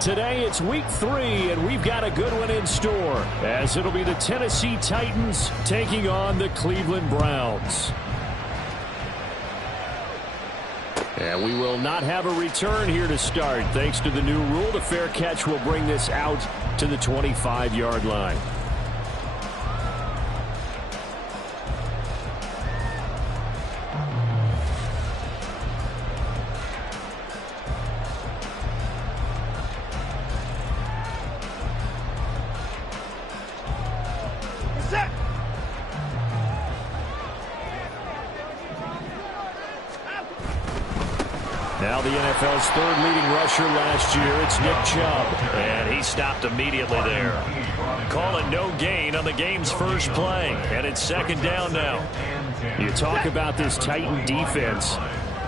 Today it's week 3, and we've got a good one in store, as it'll be the Tennessee Titans taking on the Cleveland Browns. And we will not have a return here to start. Thanks to the new rule, the fair catch will bring this out to the 25-yard line. Now the NFL's third leading rusher last year, it's Nick Chubb. And he stopped immediately there. Call it no gain on the game's first play. And it's second down now. You talk about this Titan defense.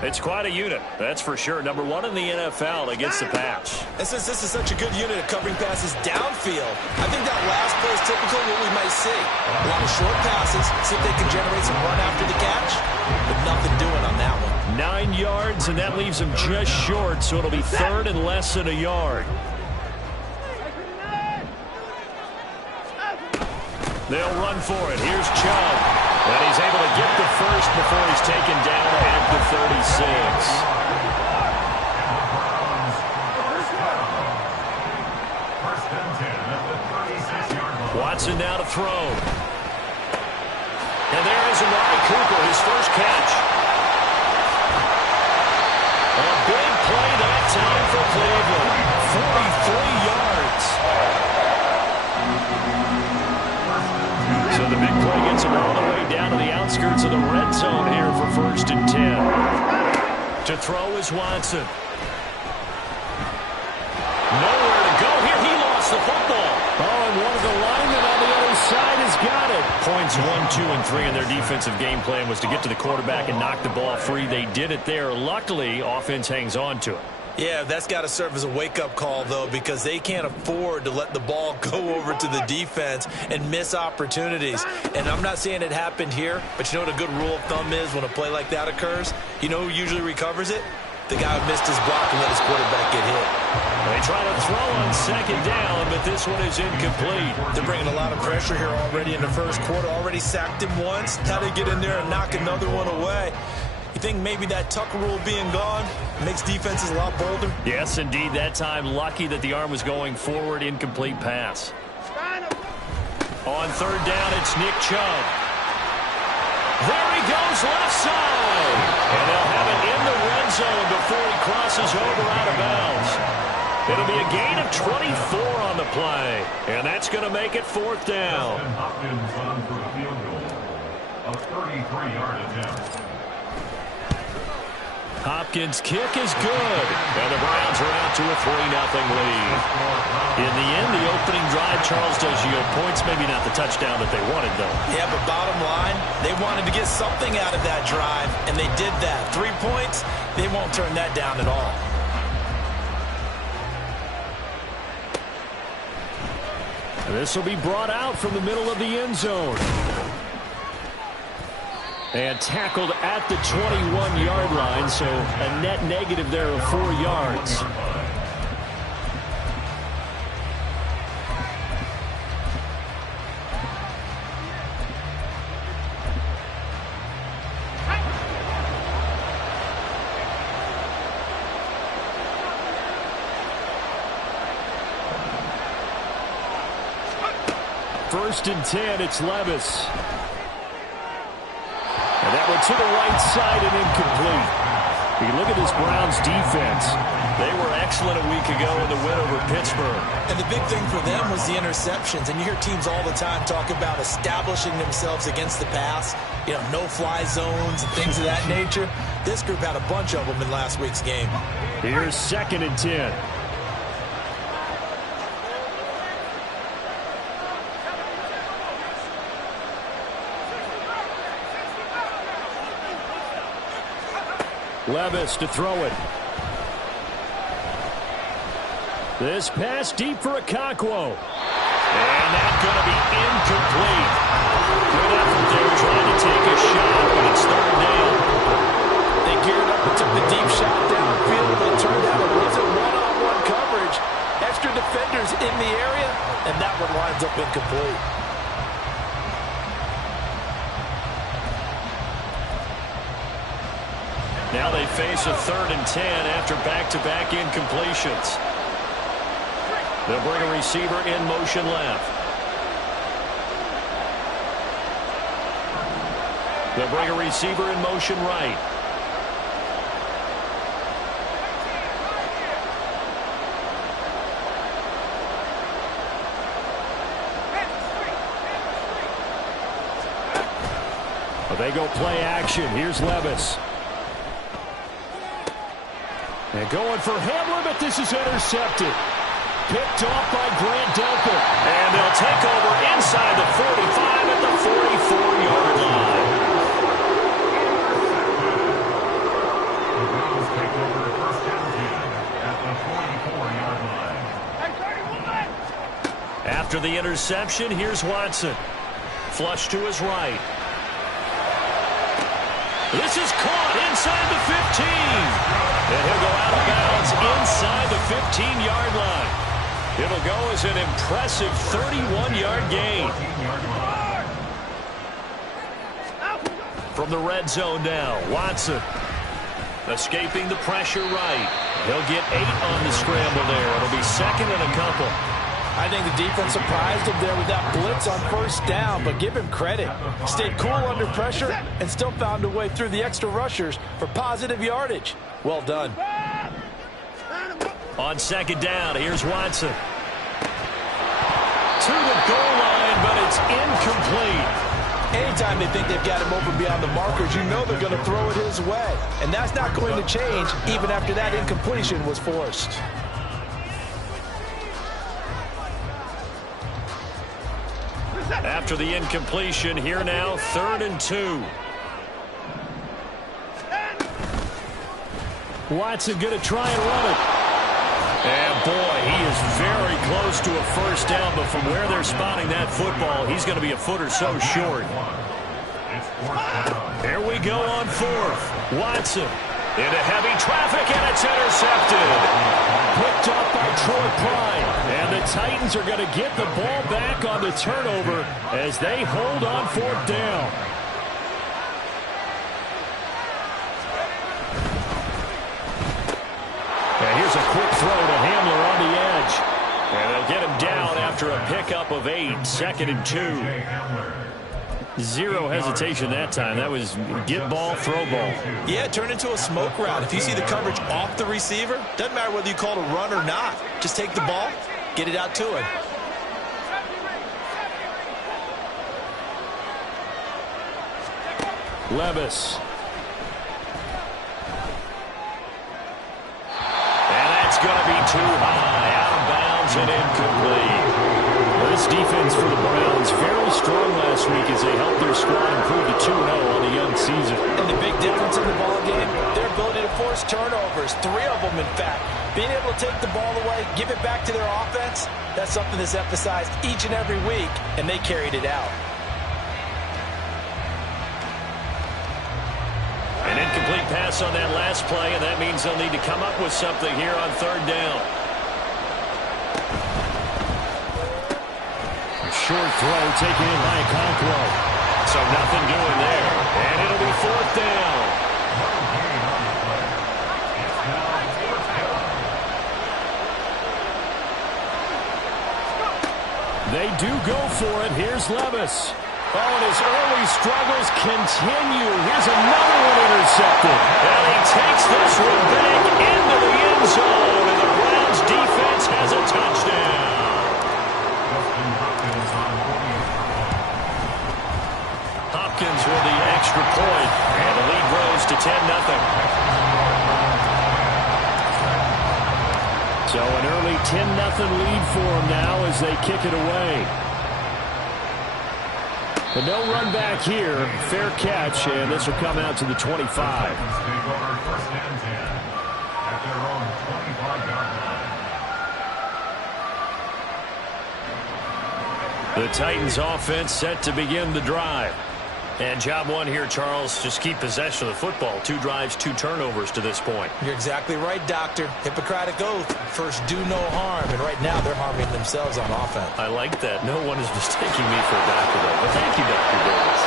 It's quite a unit, that's for sure. Number 1 in the NFL against the pass. And since this is such a good unit of covering passes downfield, I think that last play is typical of what we might see. A lot of short passes, see if they can generate some run after the catch, but nothing doing on that one. 9 yards, and that leaves him just short, so it'll be third and less than a yard. They'll run for it. Here's Chubb. And he's able to get the first before he's taken down at the 36. Watson now to throw. And there is Amari Cooper, his first catch. A big play that time for Cleveland. 43 yards. So the big play gets him all the way down to the outskirts of the red zone here for 1st and 10. To throw is Watson. Nowhere to go here. He lost the football. Oh, and one of the linemen on the other side has got it. Points 1, 2, and 3 in their defensive game plan was to get to the quarterback and knock the ball free. They did it there. Luckily, offense hangs on to it. Yeah, that's got to serve as a wake-up call, though, because they can't afford to let the ball go over to the defense and miss opportunities. And I'm not saying it happened here, but you know what a good rule of thumb is when a play like that occurs? You know who usually recovers it? The guy who missed his block and let his quarterback get hit. They try to throw on second down, but this one is incomplete. They're bringing a lot of pressure here already in the first quarter. Already sacked him once. Now they get in there and knock another one away. You think maybe that Tucker rule being gone makes defenses a lot bolder? Yes, indeed. That time, lucky that the arm was going forward. Incomplete pass. On third down, it's Nick Chubb. There he goes, left side. And they'll have it in the red zone before he crosses over out of bounds. It'll be a gain of 24 on the play. And that's going to make it 4th down. Hopkins on for a field goal. A 33-yard attempt. Hopkins' kick is good. And the Browns are out to a 3-0 lead. In the end, the opening drive, Charles does yield points. Maybe not the touchdown that they wanted, though. Yeah, but bottom line, they wanted to get something out of that drive, and they did that. 3 points, they won't turn that down at all. And this will be brought out from the middle of the end zone. And tackled at the 21-yard line, so a net negative there of 4 yards. First and 10, it's Levis. And that one to the right side and incomplete. You look at this Browns defense. They were excellent a week ago in the win over Pittsburgh. And the big thing for them was the interceptions. And you hear teams all the time talk about establishing themselves against the pass. You know, no-fly zones and things of that nature. This group had a bunch of them in last week's game. Here's 2nd and 10. Levis to throw it. This pass deep for Okonkwo. And that's going to be incomplete. Good effort there trying to take a shot, but it's 3rd down. They geared up and took the deep shot downfield, but it turned out it wasn't one-on-one coverage. in the area, and that one winds up incomplete. Now they face a 3rd and 10 after back-to-back incompletions. They'll bring a receiver in motion left. They'll bring a receiver in motion right. Well, they go play action. Here's Levis. And going for Hamler, but this is intercepted. Picked off by Grant Delpit. And they'll take over inside the 45 at the 44-yard line. The Browns take over the first down at the 44-yard line. After the interception, here's Watson. Flush to his right. This is caught inside the 15. And he'll go out of bounds inside the 15-yard line. It'll go as an impressive 31-yard gain. From the red zone now, Watson escaping the pressure right. He'll get 8 on the scramble there. It'll be 2nd and a couple. I think the defense surprised him there with that blitz on first down, but give him credit. Stayed cool under pressure and still found a way through the extra rushers for positive yardage. Well done. On 2nd down, here's Watson. To the goal line, but it's incomplete. Anytime they think they've got him over beyond the markers, you know they're going to throw it his way. And that's not going to change even after that incompletion was forced. After the incompletion, here now, 3rd and 2. Watson going to try and run it. And boy, he is very close to a first down, but from where they're spotting that football, he's going to be a foot or so short. Here we go on 4th. Watson into heavy traffic, and it's intercepted. Picked up by Troy Prime. And the Titans are going to get the ball back on the turnover as they hold on 4th down. And here's a quick throw to Hamler on the edge. And they'll get him down after a pickup of 8, 2nd and 2. Zero hesitation that time. That was get ball, throw ball. Yeah, it turned into a smoke route. If you see the coverage off the receiver, doesn't matter whether you call it a run or not. Just take the ball, get it out to him. Levis. And that's going to be too high. Out of bounds and incomplete. Well, this defense for the Browns fairly strong last week as they helped their squad improve to 2-0 on the young season. And the big difference in the ball game, their ability to force turnovers, 3 of them in fact. Being able to take the ball away, give it back to their offense, that's something that's emphasized each and every week, and they carried it out. An incomplete pass on that last play, and that means they'll need to come up with something here on 3rd down. Short throw taken in by Okonkwo. So nothing doing there. And it'll be 4th down. They do go for it. Here's Levis. Oh, and his early struggles continue. Here's another one intercepted. And he takes this one back into the end zone. And the Browns defense has a touchdown. Hopkins with the extra point, and the lead grows to 10-0. So an early 10-0 lead for them now as they kick it away. But no run back here. Fair catch, and this will come out to the 25. The Titans offense set to begin the drive. And job one here, Charles, just keep possession of the football. 2 drives, 2 turnovers to this point. You're exactly right, Doctor. Hippocratic oath. First, do no harm. And right now, they're harming themselves on offense. I like that. No one is mistaking me for a doctor, though. But thank you, Dr. Davis.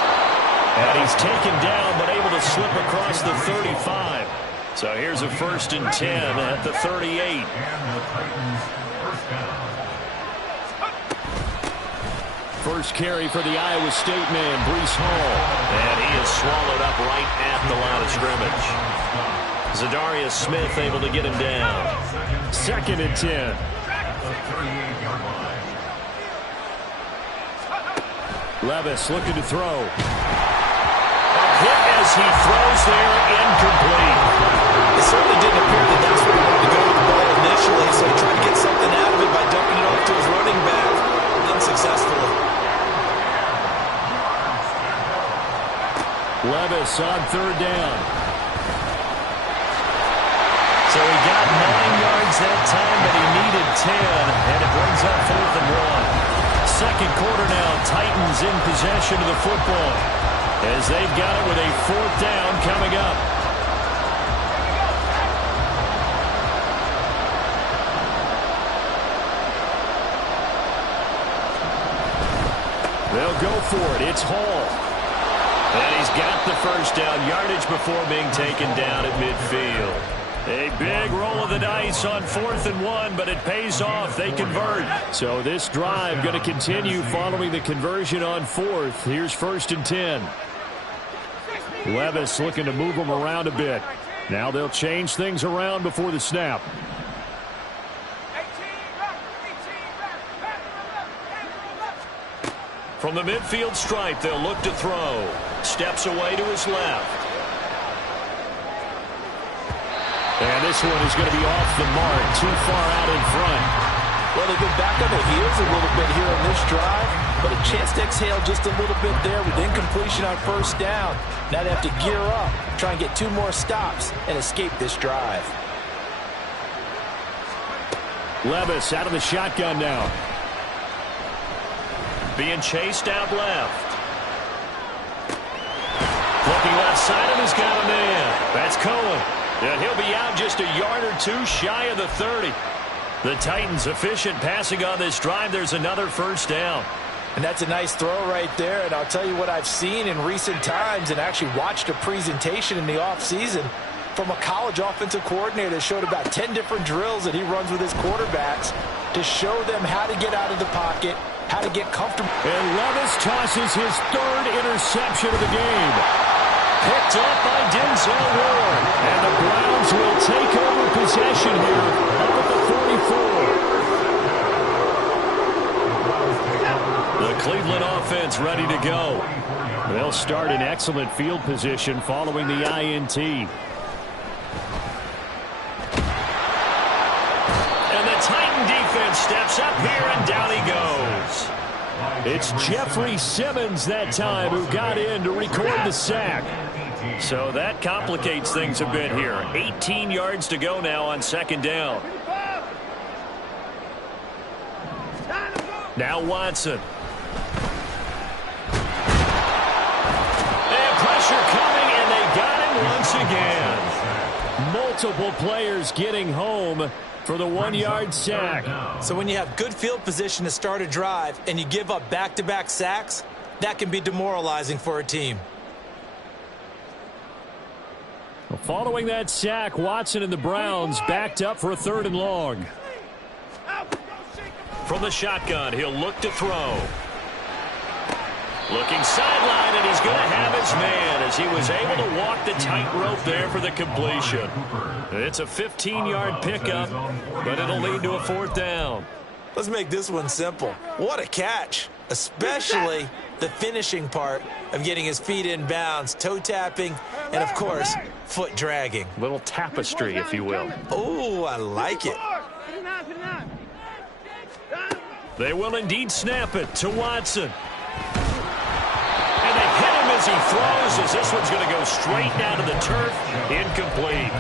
And he's taken down, but able to slip across the 35. So here's a 1st and 10 at the 38. And the Titans first down. First carry for the Iowa State man, Breece Hall. And he is swallowed up right at the line of scrimmage. Zadarius Smith able to get him down. 2nd and 10. The 38-yard line. Levis looking to throw. A hit as he throws there, incomplete. It certainly didn't appear that that's where he wanted to go with the ball initially, so he tried to get something out of it by dumping it off to his running back. Unsuccessfully. Levis on 3rd down. So he got 9 yards that time, but he needed 10, and it brings up 4th and 1. Second quarter now, Titans in possession of the football as they've got it with a 4th down coming up. They'll go for it. It's Hall. And he's got the first down, yardage before being taken down at midfield. A big roll of the dice on 4th and 1, but it pays off. They convert. So this drive going to continue following the conversion on 4th. Here's 1st and 10. Levis looking to move them around a bit. Now they'll change things around before the snap. From the midfield stripe, they'll look to throw. Steps away to his left. And this one is going to be off the mark, too far out in front. Well, they've been back on their heels a little bit here on this drive, but a chance to exhale just a little bit there with incompletion on 1st down. Now they have to gear up, try and get 2 more stops, and escape this drive. Levis out of the shotgun now. Being chased out left. Looking left side of him, has got a man. That's Cohen. And he'll be out just a yard or 2 shy of the 30. The Titans efficient passing on this drive. There's another 1st down. And that's a nice throw right there. And I'll tell you what I've seen in recent times and actually watched a presentation in the offseason from a college offensive coordinator that showed about 10 different drills that he runs with his quarterbacks to show them how to get out of the pocket, how to get comfortable. And Levis tosses his 3rd interception of the game. Picked up by Denzel Ward. And the Browns will take over possession here up at the 44. The Cleveland offense ready to go. They'll start in excellent field position following the INT. And the Titan defense steps up here, and down he goes. It's Jeffrey Simmons that time who got in to record the sack. So that complicates things a bit here. 18 yards to go now on 2nd down. Now Watson. And pressure coming, and they got him once again. Multiple players getting home for the 1-yard sack. So when you have good field position to start a drive and you give up back-to-back sacks, that can be demoralizing for a team. Following that sack, Watson and the Browns backed up for a 3rd and long. From the shotgun, he'll look to throw. Looking sideline, and he's going to have his man as he was able to walk the tightrope there for the completion. It's a 15-yard pickup, but it'll lead to a 4th down. Let's make this one simple. What a catch, especially the finishing part of getting his feet in bounds, toe tapping, and, of course, foot dragging. Little tapestry, if you will. Oh, I like it. They will indeed snap it to Watson. And they hit him as he throws, as this one's going to go straight down to the turf. Incomplete.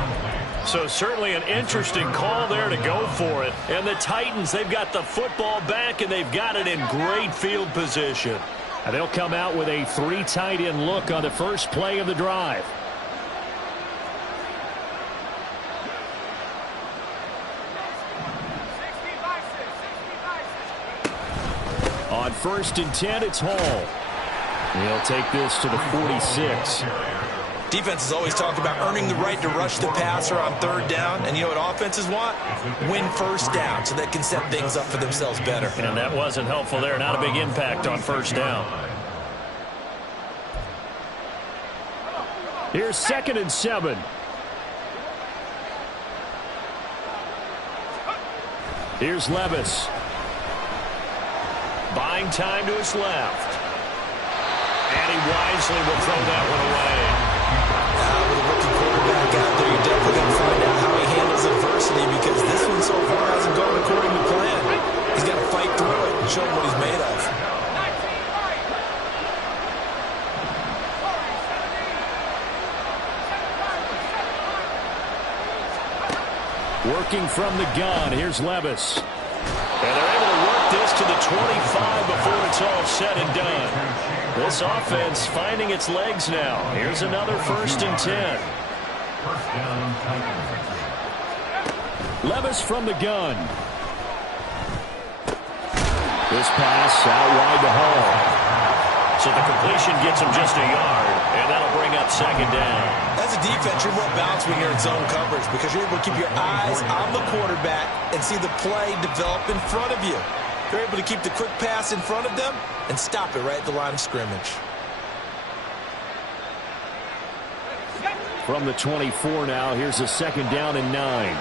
So certainly an interesting call there to go for it. And the Titans, they've got the football back, and they've got it in great field position. And they'll come out with a 3 tight end look on the first play of the drive. On 1st and 10, it's Hall. He'll take this to the 46. Defense has always talked about earning the right to rush the passer on 3rd down. And you know what offenses want? Win 1st down so they can set things up for themselves better. And that wasn't helpful there. Not a big impact on 1st down. Here's 2nd and 7. Here's Levis. Buying time to his left. And he wisely will throw that one away. With a rookie quarterback out there, you're definitely going to find out how he handles adversity because this one so far hasn't gone according to plan. He's got to fight through it and show him what he's made of. Working from the gun, here's Levis. And they're able to work this to the 25 before it's all said and done. This offense finding its legs now. Here's another 1st and 10. Levis from the gun. This pass out wide to Hall. So the completion gets him just a yard, and that'll bring up 2nd down. As a defense, you're more balanced when you're in zone coverage because you're able to keep your eyes on the quarterback and see the play develop in front of you. You're able to keep the quick pass in front of them and stop it right at the line of scrimmage. From the 24 now, here's a 2nd down and 9.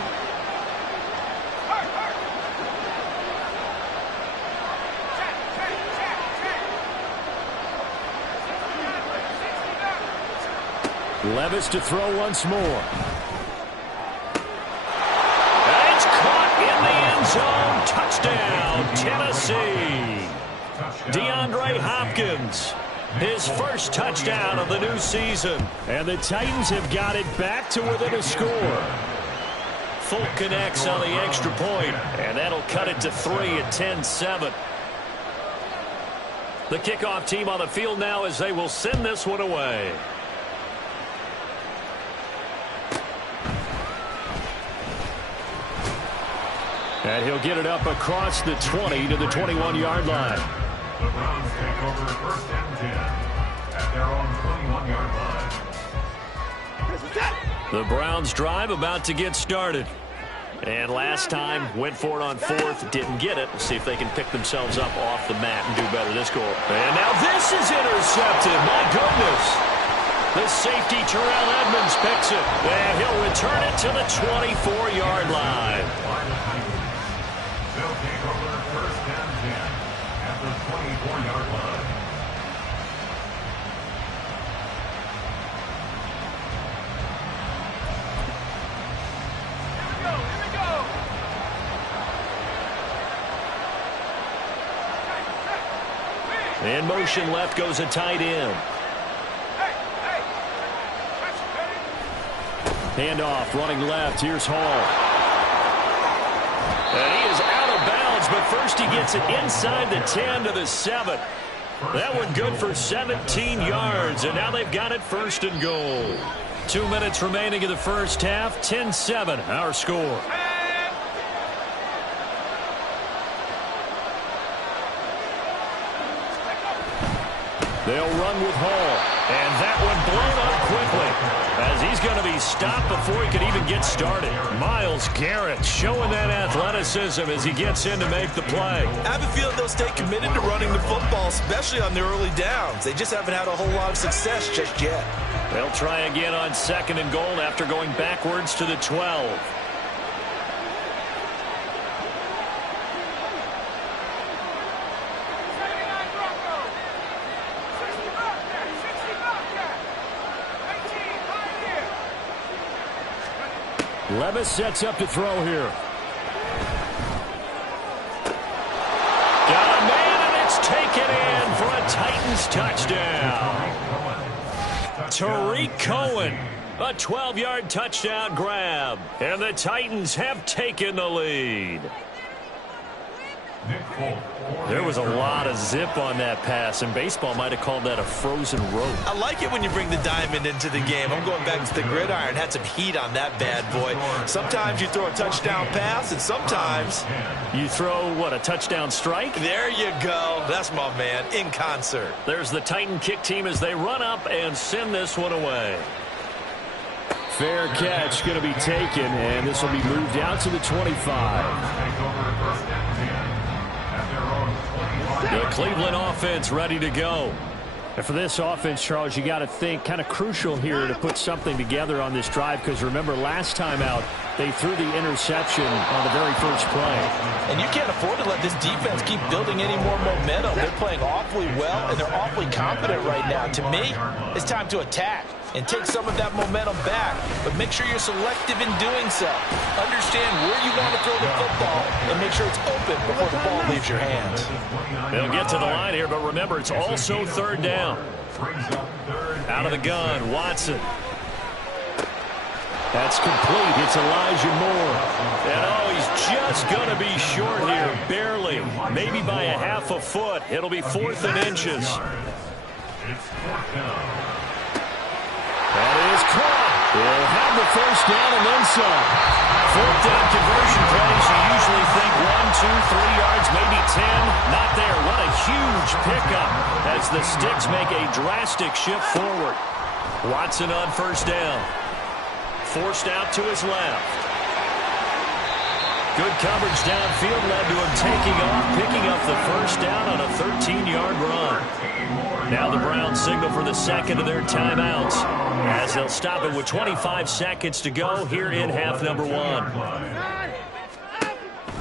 Levis to throw once more. And it's caught in the end zone. Touchdown, Tennessee. DeAndre Hopkins, his first touchdown of the new season. And the Titans have got it back to within a score. Full connects on the extra point, and that'll cut it to 3 at 10-7. The kickoff team on the field now as they will send this one away. And he'll get it up across the 20 to the 21-yard line. The Browns take over 1st and 10 at their own 21-yard line. The Browns drive about to get started. And last time went for it on 4th, didn't get it. We'll see if they can pick themselves up off the mat and do better this goal. And now this is intercepted. My goodness. The safety Terrell Edmonds picks it. And he'll return it to the 24-yard line. They'll take over 1st and 10 at the 24-yard line. In motion left goes a tight end. Handoff running left. Here's Hall. And he is out of bounds, but first he gets it inside the 10 to the 7. That one good for 17 yards, and now they've got it 1st and goal. 2 minutes remaining in the first half. 10-7, our score. They'll run with Hall. And that one blown up quickly as he's going to be stopped before he could even get started. Myles Garrett showing that athleticism as he gets in to make the play. I have a feeling they'll stay committed to running the football, especially on the early downs. They just haven't had a whole lot of success just yet. They'll try again on 2nd and goal after going backwards to the 12. Levis sets up to throw here. Got a man, and it's taken in for a Titans touchdown. Tariq Cohen, a 12-yard touchdown grab. And the Titans have taken the lead. There was a lot of zip on that pass, and baseball might have called that a frozen rope. I like it when you bring the diamond into the game. I'm going back to the gridiron. Had some heat on that bad boy. Sometimes you throw a touchdown pass, and sometimes you throw, what, a touchdown strike? There you go. That's my man, in concert. There's the Titan kick team as they run up and send this one away. Fair catch going to be taken, and this will be moved out to the 25. The Cleveland offense ready to go. And for this offense, Charles, you got to think kind of crucial here to put something together on this drive, because remember last time out they threw the interception on the very first play. And you can't afford to let this defense keep building any more momentum. They're playing awfully well, and they're awfully confident right now. To me, it's time to attack and take some of that momentum back, but make sure you're selective in doing so. Understand where you want to throw the football and make sure it's open before the ball leaves your hands. They'll get to the line here, but remember, it's also third down. Out of the gun, Watson. That's complete. It's Elijah Moore. And he's just going to be short here, barely. Maybe by a half a foot. It'll be 4th and inches. That is caught. They'll have the first down and then some. 4th down conversion plays. You usually think 1, 2, 3 yards, maybe 10. Not there. What a huge pickup as the Sticks make a drastic shift forward. Watson on first down. Forced out to his left. Good coverage downfield led to him taking off, picking up the first down on a 13-yard run. Now the Browns signal for the second of their timeouts as they'll stop it with 25 seconds to go here in half number 1.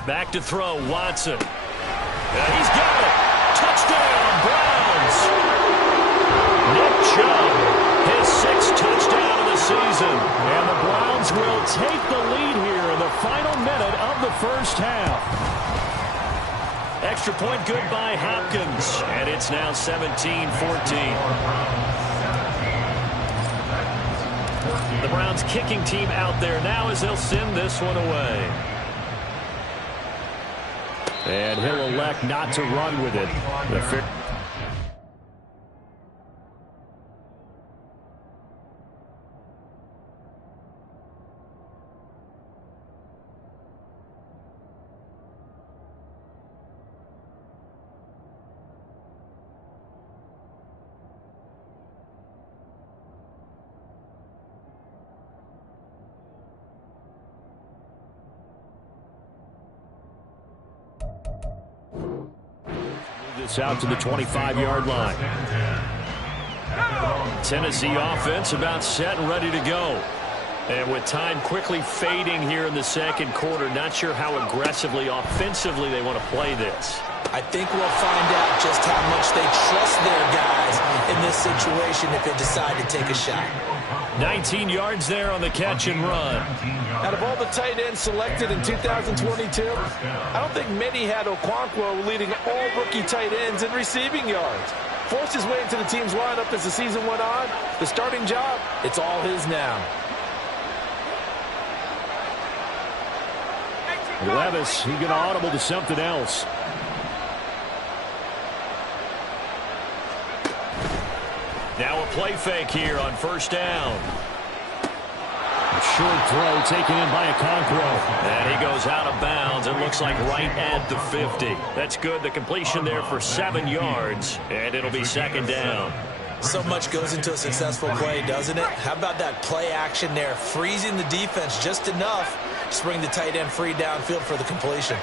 Back to throw, Watson. He's got it. Touchdown, Browns. Nick Chubb, his 6th touchdown of the season. And the Browns will take the lead here in the final minute of the first half. Extra point good by Hopkins, and it's now 17-14. The Browns kicking team out there now as they'll send this one away. And he'll elect not to run with it. This out to the 25-yard line. Tennessee offense about set and ready to go. And with time quickly fading here in the second quarter, not sure how aggressively, offensively they want to play this. I think we'll find out just how much they trust their guys in this situation if they decide to take a shot. 19 yards there on the catch and run. Out of all the tight ends selected in 2022, I don't think many had Okonkwo leading all rookie tight ends in receiving yards. Forced his way into the team's lineup as the season went on. The starting job, it's all his now. Levis, he got audible to something else. Now a play fake here on first down. A short throw taken in by Okonkwo. And he goes out of bounds. It looks like right at the 50. That's good. The completion there for 7 yards. And it'll be second down. So much goes into a successful play, doesn't it? How about that play action there? Freezing the defense just enough to bring the tight end free downfield for the completion.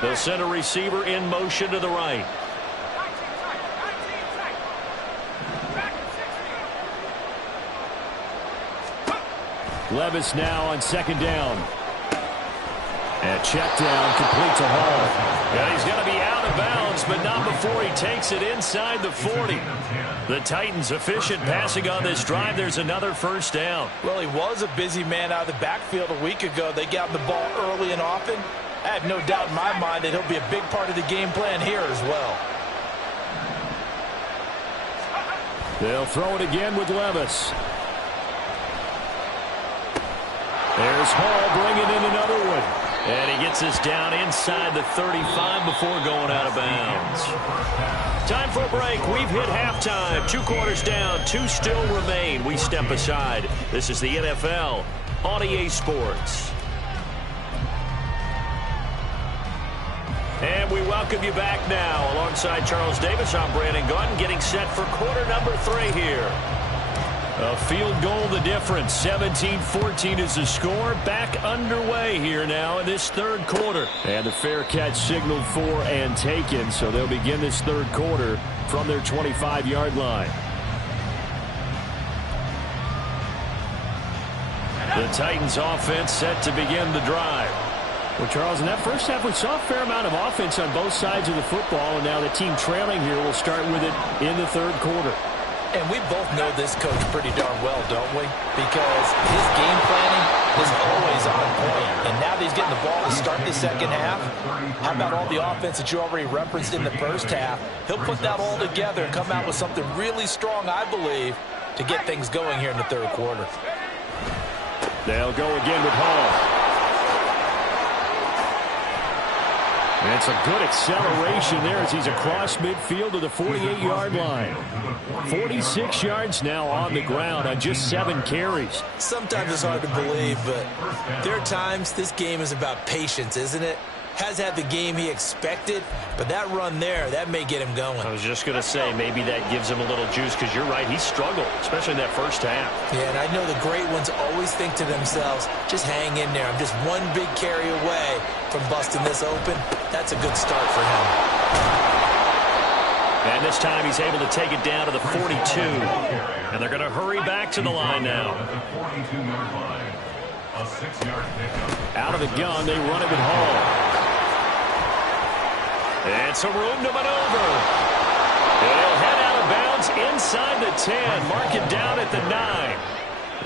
They'll send a receiver in motion to the right. Levis now on second down. And check down, complete to Hall. Yeah, he's going to be out of bounds, but not before he takes it inside the 40. The Titans efficient passing on this drive. There's another first down. Well, he was a busy man out of the backfield a week ago. They got the ball early and often. I have no doubt in my mind that he'll be a big part of the game plan here as well. They'll throw it again with Levis. There's Hall bringing in another one. And he gets us down inside the 35 before going out of bounds. Time for a break. We've hit halftime. 2 quarters down, 2 still remain. We step aside. This is the NFL on EA Sports. And we welcome you back now. Alongside Charles Davis, I'm Brandon Gaudin, getting set for quarter number 3 here. A field goal the difference. 17-14 is the score. Back underway here now in this third quarter. And the fair catch signaled for and taken, so they'll begin this third quarter from their 25-yard line. The Titans offense set to begin the drive. Well, Charles, in that first half, we saw a fair amount of offense on both sides of the football, and now the team trailing here will start with it in the third quarter. And we both know this coach pretty darn well, don't we? Because his game planning is always on point. And now that he's getting the ball to start the second half, how about all the offense that you already referenced in the first half? He'll put that all together and come out with something really strong, I believe, to get things going here in the third quarter. They'll go again with Hall. And it's a good acceleration there as he's across midfield to the 48-yard line. 46 yards now on the ground on just 7 carries. Sometimes it's hard to believe, but there are times this game is about patience, isn't it? Has had the game he expected, but that run there, that may get him going. I was just going to say, maybe that gives him a little juice, because you're right, he struggled, especially in that first half. Yeah, and I know the great ones always think to themselves, just hang in there. I'm just one big carry away from busting this open. That's a good start for him. And this time he's able to take it down to the 42. And they're going to hurry back to the line now. Out of the gun, they run it with Hall. And some room to maneuver. And he'll head out of bounds inside the 10. Mark it down at the 9.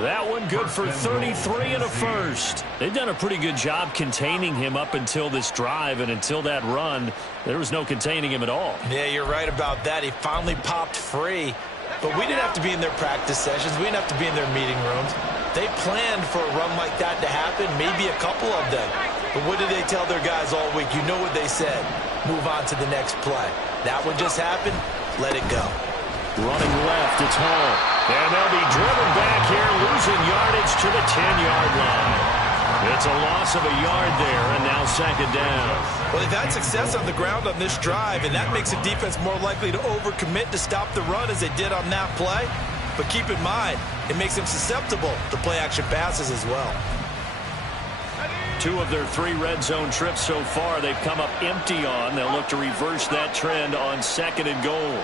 That one good for 33 and a first. They've done a pretty good job containing him up until this drive, and until that run, there was no containing him at all. Yeah, you're right about that. He finally popped free. But we didn't have to be in their practice sessions. We didn't have to be in their meeting rooms. They planned for a run like that to happen, maybe a couple of them. But what did they tell their guys all week? You know what they said. Move on to the next play. That one just happened. Let it go. Running left, it's Hall. And they'll be driven back here, losing yardage to the 10-yard line. It's a loss of a yard there, and now second down. Well, they've had success on the ground on this drive, and that makes the defense more likely to overcommit to stop the run as they did on that play. But keep in mind, it makes them susceptible to play-action passes as well. 2 of their 3 red zone trips so far they've come up empty on. They'll look to reverse that trend on second and goal.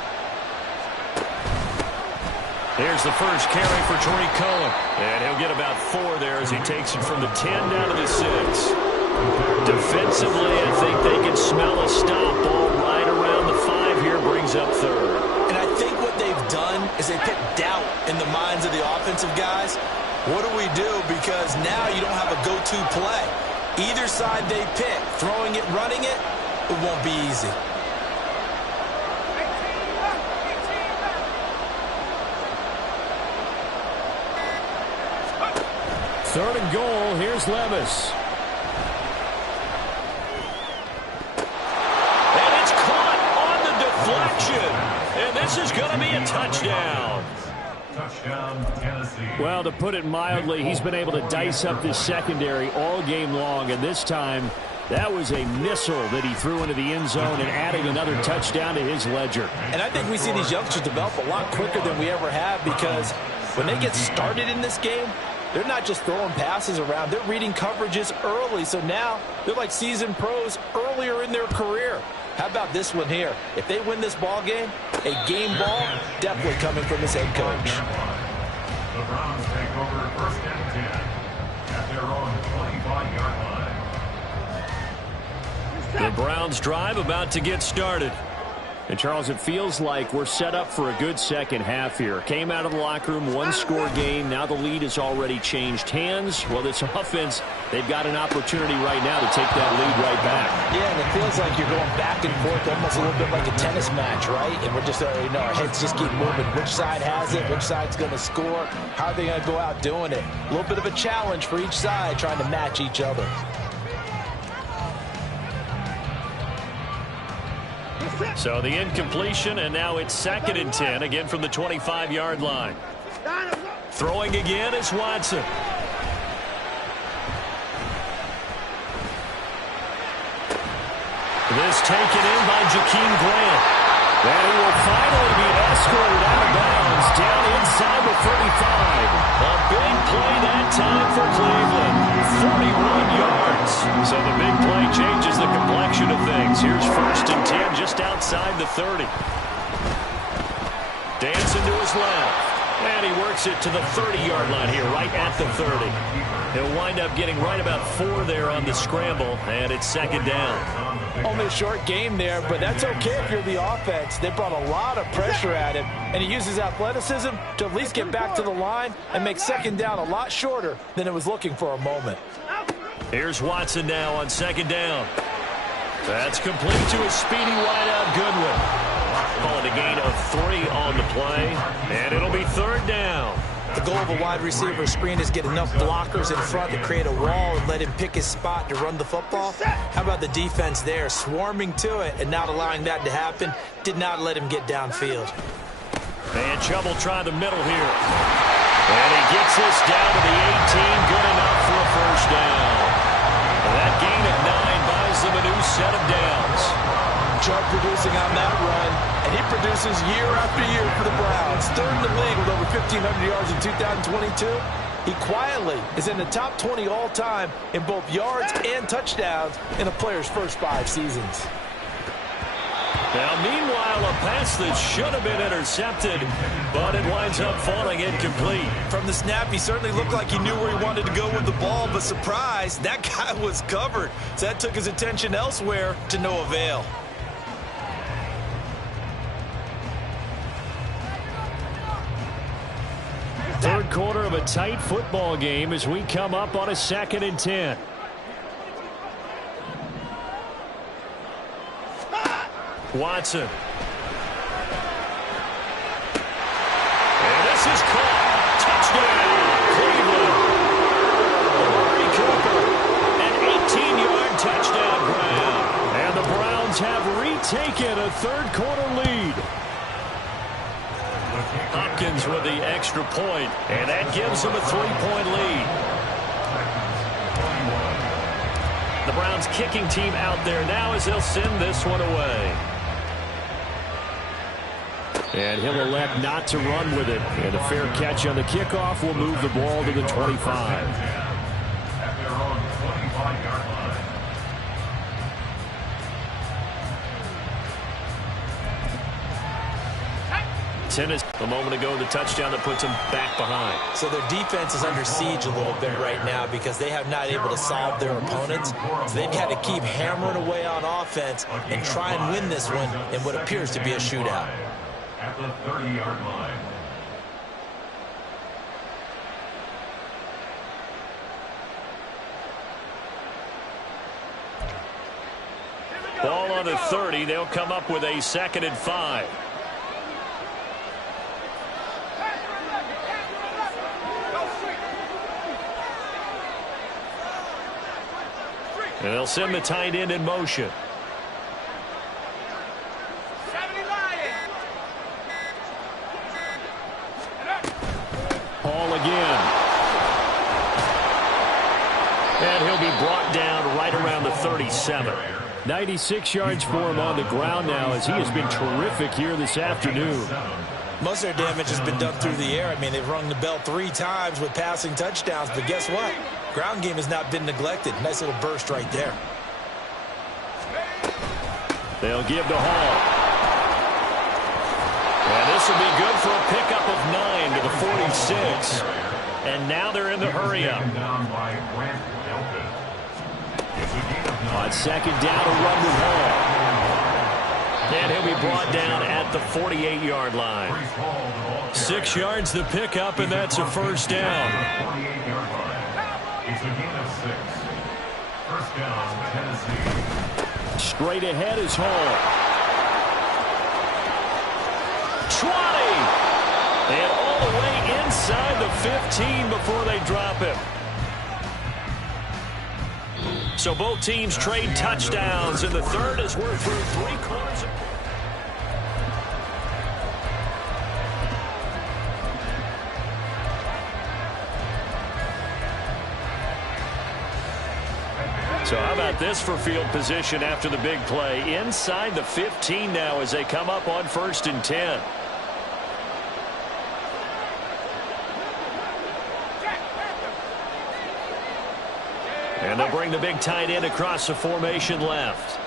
Here's the first carry for Tariq Cohen. And he'll get about 4 there as he takes it from the 10 down to the 6. Defensively, I think they can smell a stop. Ball right around the 5 here, brings up third. And I think what they've done is they put doubt in the minds of the offensive guys. What do we do? Because now you don't have a go-to play. Either side they pick, throwing it, running it, it won't be easy. Third and goal, here's Levis. And it's caught on the deflection. And this is going to be a touchdown. Touchdown, Tennessee. Well, to put it mildly, he's been able to dice up this secondary all game long, and this time that was a missile that he threw into the end zone and adding another touchdown to his ledger. And I think we see these youngsters develop a lot quicker than we ever have, because when they get started in this game, they're not just throwing passes around. They're reading coverages early, so now they're like seasoned pros earlier in their career. How about this one here? If they win this ball game, a game ball definitely coming from his head coach. The Browns take over first and 10 at their own 25-yard line. The Browns drive about to get started. And, Charles, it feels like we're set up for a good second half here. Came out of the locker room, 1-score game. Now the lead has already changed hands. Well, this offense, they've got an opportunity right now to take that lead right back. Yeah, and it feels like you're going back and forth, almost a little bit like a tennis match, right? And we're just, our heads just keep moving. Which side has it? Which side's going to score? How are they going to go out doing it? A little bit of a challenge for each side, trying to match each other. So the incompletion, and now it's 2nd and 10, again from the 25-yard line. Throwing again is Watson. This taken in by Jakeem Grant. And he will finally be escorted out of bounds down inside the 35. A big play that time for Cleveland. 41 yards. So the big play changes the complexion of things. Here's 1st and 10 just outside the 30. Dancing to his left. And he works it to the 30-yard line here, right at the 30. He'll wind up getting right about 4 there on the scramble, and it's 2nd down. Only a short game there, but that's okay if you're the offense. They brought a lot of pressure at him, and he uses athleticism to at least get back to the line and make 2nd down a lot shorter than it was looking for a moment. Here's Watson now on 2nd down. That's complete to a speedy wideout Goodwin. Call it a gain of 3 on the play, and it'll be 3rd down. The goal of a wide receiver screen is get enough blockers in front to create a wall and let him pick his spot to run the football. How about the defense there, swarming to it and not allowing that to happen? Did not let him get downfield. And Chubb will try the middle here. And he gets this down to the 18, good enough for a 1st down. That gain of 9 buys them a new set of downs. Chubb producing on that run, and he produces year after year for the Browns. 3rd in the league with over 1,500 yards in 2022. He quietly is in the top 20 all-time in both yards and touchdowns in a player's first 5 seasons. Now, meanwhile, a pass that should have been intercepted, but it winds up falling incomplete. From the snap, he certainly looked like he knew where he wanted to go with the ball, but surprise, that guy was covered. So that took his attention elsewhere to no avail. Third quarter of a tight football game as we come up on a 2nd and 10. Watson. And this is caught. Touchdown, Cleveland. Amari Cooper, an 18-yard touchdown grab. And the Browns have retaken a third quarter lead. Hopkins with the extra point, and that gives them a 3-point lead. The Browns kicking team out there now as they'll send this one away. And he'll elect not to run with it. And a fair catch on the kickoff will move the ball to the 25. At their own 25-yard line. A moment ago, the touchdown that puts them back behind. So their defense is under siege a little bit right now because they have not able to solve their opponents. So they've had to keep hammering away on offense and try and win this one in what appears to be a shootout. At the 30-yard line. Ball on the 30. They'll come up with a 2nd and 5. And they'll send the tight end in motion. Hall again. And he'll be brought down right around the 37. 96 yards for him on the ground now as he has been terrific here this afternoon. Most of their damage has been done through the air. I mean, they've rung the bell 3 times with passing touchdowns, but guess what? Ground game has not been neglected. Nice little burst right there. They'll give to Hall. And this will be good for a pickup of 9 to the 46. And now they're in the hurry-up. On 2nd down, a run with Hall. And he'll be brought down at the 48-yard line. 6 yards the pickup, and that's a 1st down. It's a gain of 6. 1st down, Tennessee. Straight ahead is Hall. 20! And all the way inside the 15 before they drop him. So both teams trade touchdowns in the third as we're through 3 quarters. So how about this for field position after the big play? Inside the 15 now as they come up on 1st and 10. And they'll bring the big tight end across the formation left.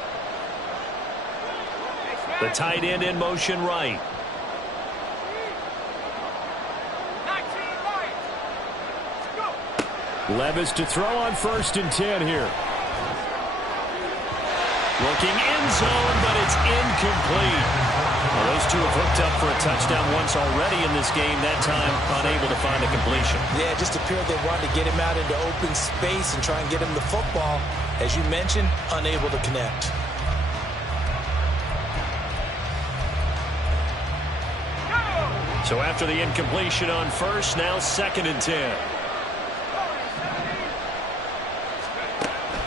The tight end in motion right. Levis to throw on 1st and 10 here. Looking end zone, but it's incomplete. Well, those two have hooked up for a touchdown once already in this game. That time, unable to find a completion. Yeah, it just appeared they wanted to get him out into open space and try and get him the football. As you mentioned, unable to connect. So after the incompletion on 1st, now 2nd and 10.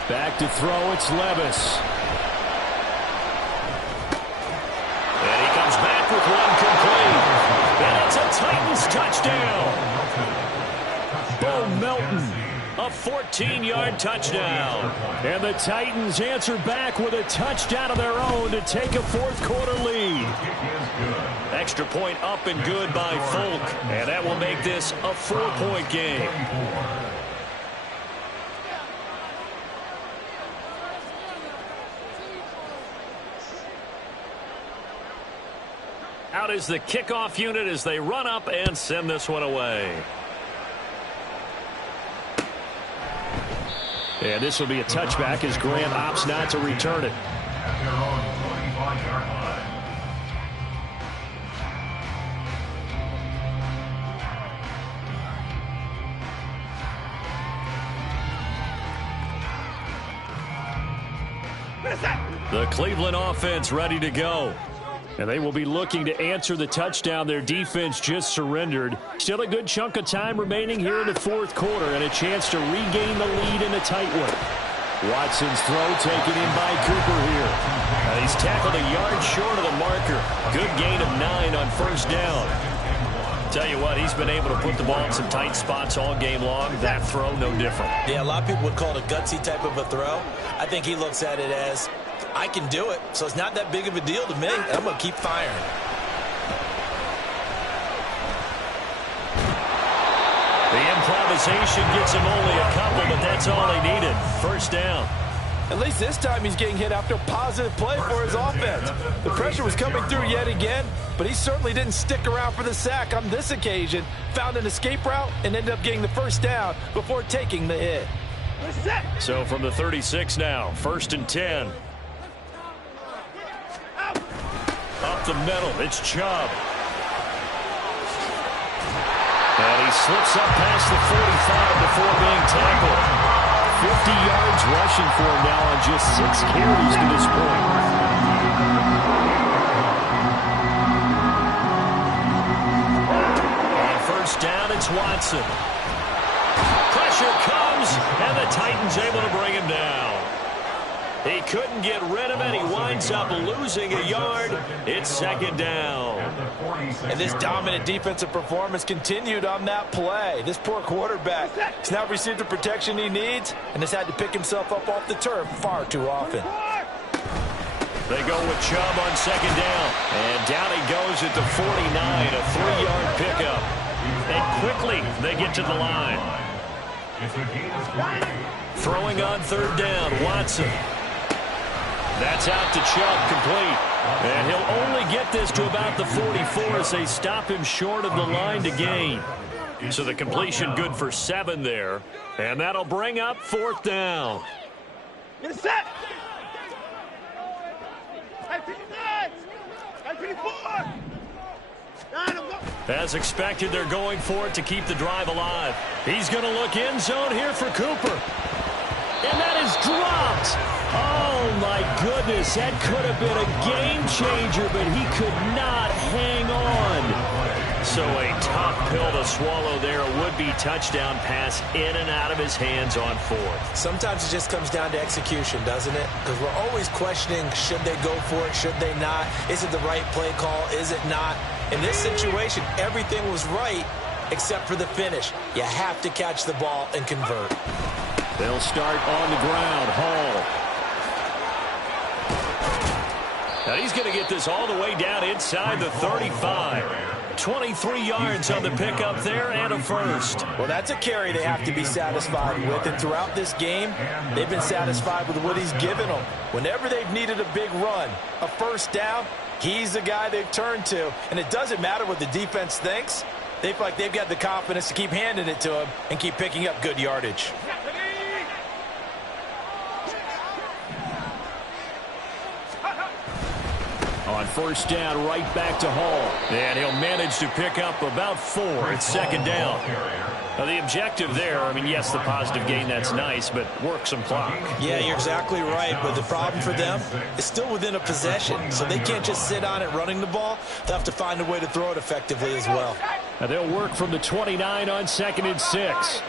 Back to throw, it's Levis. And he comes back with one complete. And it's a Titans touchdown. Bo Melton, a 14-yard touchdown. And the Titans answer back with a touchdown of their own to take a 4th quarter lead. Extra point up and good by Folk. And that will make this a 4-point game. Out is the kickoff unit as they run up and send this one away. And this will be a touchback as Grant opts not to return it. At their own 25-yard line. The Cleveland offense ready to go. And they will be looking to answer the touchdown their defense just surrendered. Still a good chunk of time remaining here in the 4th quarter and a chance to regain the lead in a tight one. Watson's throw taken in by Cooper here. He's tackled a yard short of the marker. Good gain of 9 on 1st down. Tell you what, he's been able to put the ball in some tight spots all game long. That throw, no different. Yeah, a lot of people would call it a gutsy type of a throw. I think he looks at it as, I can do it, so it's not that big of a deal to me. I'm going to keep firing. The improvisation gets him only a couple, but that's all he needed. 1st down. At least this time he's getting hit after a positive play for his offense. The pressure was coming through yet again, but he certainly didn't stick around for the sack on this occasion. Found an escape route and ended up getting the 1st down before taking the hit. So from the 36 now, 1st and 10. Up the middle, it's Chubb. And he slips up past the 45 before being tackled. 50 yards rushing for him now on just 6 carries to this point. On 1st down, it's Watson. Pressure comes, and the Titans able to bring him down. He couldn't get rid of it. He winds up losing a yard. It's 2nd down. And this dominant defensive performance continued on that play. This poor quarterback has now received the protection he needs and has had to pick himself up off the turf far too often. They go with Chubb on 2nd down. And down he goes at the 49, a 3-yard pickup. And quickly they get to the line. Throwing on 3rd down, Watson. That's out to Chubb, complete. And he'll only get this to about the 44 as they stop him short of the line to gain. So the completion good for 7 there. And that'll bring up 4th down. Get set. As expected, they're going for it to keep the drive alive. He's going to look end zone here for Cooper. And that is dropped. Oh, my goodness. That could have been a game changer, but he could not hang on. also a tough pill to swallow there. A would-be touchdown pass in and out of his hands on fourth. Sometimes it just comes down to execution, doesn't it? Because we're always questioning, should they go for it, should they not? Is it the right play call, is it not? In this situation, everything was right except for the finish. You have to catch the ball and convert. They'll start on the ground. Hall. Now he's going to get this all the way down inside the 35. 23 yards on the pickup there and a first. Well, that's a carry they have to be satisfied with. And throughout this game, they've been satisfied with what he's given them. Whenever they've needed a big run, a first down, he's the guy they've turned to. And it doesn't matter what the defense thinks. They feel like they've got the confidence to keep handing it to him and keep picking up good yardage. On first down, right back to Hall. And he'll manage to pick up about 4. It's second down. Now the objective there, I mean, yes, the positive gain, that's nice, but work some clock. Yeah, you're exactly right, but the problem for them is still within a possession, so they can't just sit on it running the ball. They'll have to find a way to throw it effectively as well. Now they'll work from the 29 on 2nd and 6.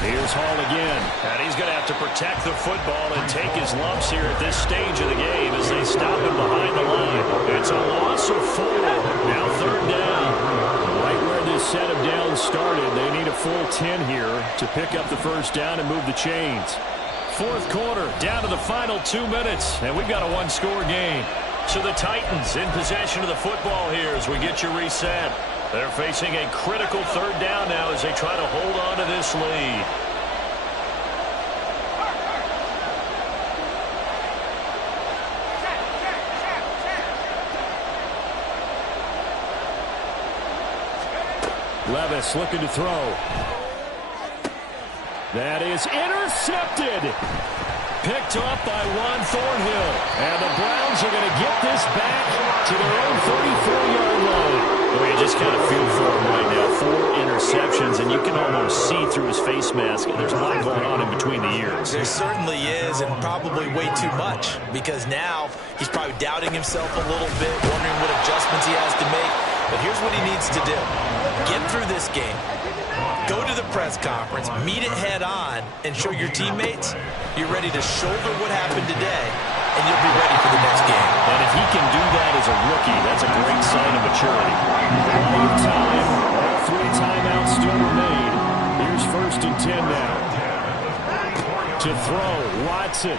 Here's Hall again. And he's going to have to protect the football and take his lumps here at this stage of the game as they stop him behind the line. It's a loss of 4. Now third down. Right where this set of downs started, they need a full 10 here to pick up the first down and move the chains. Fourth quarter, down to the final 2 minutes, and we've got a one-score game. So the Titans in possession of the football here as we get you reset. They're facing a critical third down now as they try to hold on to this lead. Levis looking to throw. That is intercepted. Picked up by Juan Thornhill. And the Browns are going to get this back to their own 34-yard line. Well, you just kind of feel for him right now. 4 interceptions, and you can almost see through his face mask. There's a lot going on in between the ears. There certainly is, and probably way too much, because now he's probably doubting himself a little bit, wondering what adjustments he has to make. But here's what he needs to do. Get through this game. Go to the press conference, meet it head on, and show your teammates you're ready to shoulder what happened today, and you'll be ready for the next game. And if he can do that as a rookie, that's a great sign of maturity. Plenty of time. All 3 timeouts still remain. Here's 1st and 10 now. To throw, Watson.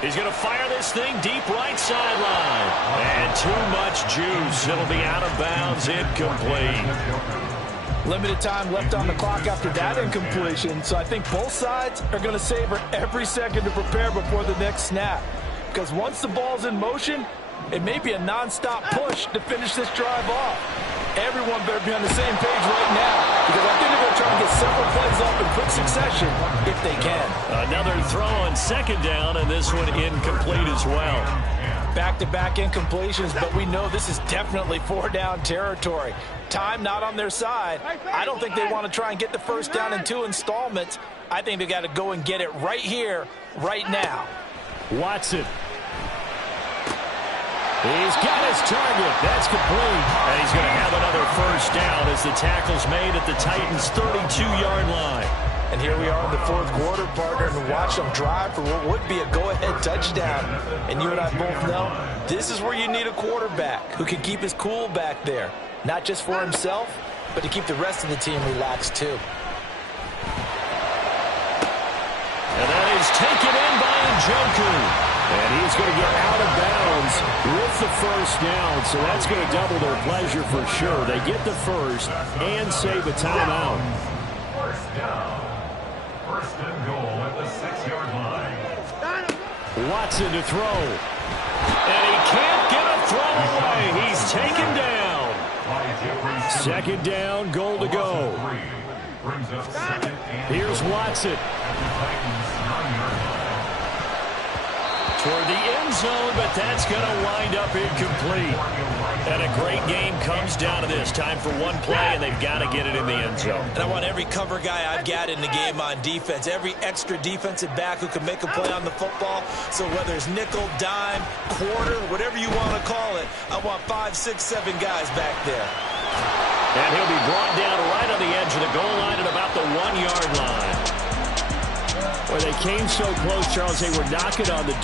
He's going to fire this thing deep right sideline. And too much juice. It'll be out of bounds, incomplete. Limited time left on the clock after that incompletion, so I think both sides are going to savor every second to prepare before the next snap. Because once the ball's in motion, it may be a nonstop push to finish this drive off. Everyone better be on the same page right now, because I think they're going to try to get several plays off in quick succession if they can. Another throw on second down, and this one incomplete as well. Back-to-back incompletions, but we know this is definitely 4-down territory. Time not on their side. I don't think they want to try and get the first down in 2 installments. I think they got to go and get it right here, right now. Watson. He's got his target. That's complete. And he's going to have another first down as the tackle's made at the Titans' 32-yard line. And here we are in the fourth quarter, partner, and watch them drive for what would be a go-ahead touchdown. And you and I both know this is where you need a quarterback who can keep his cool back there. Not just for himself, but to keep the rest of the team relaxed too. And that is taken in by Njoku. And he's going to get out of bounds with the first down, so that's going to double their pleasure for sure. They get the first and save a timeout. First down. First and goal at the 6-yard line. Watson to throw. And he can't get a throw away. He's taken down. Second down, goal to go. Here's Watson. toward the end zone, but that's going to wind up incomplete. And a great game comes down to this. Time for one play, and they've got to get it in the end zone. And I want every cover guy I've got in the game on defense, every extra defensive back who can make a play on the football. So whether it's nickel, dime, quarter, whatever you want to call it, I want 5, 6, 7 guys back there. And he'll be brought down right on the edge of the goal line at about the 1-yard line. Well, they came so close, Charles, they were knocking on the door.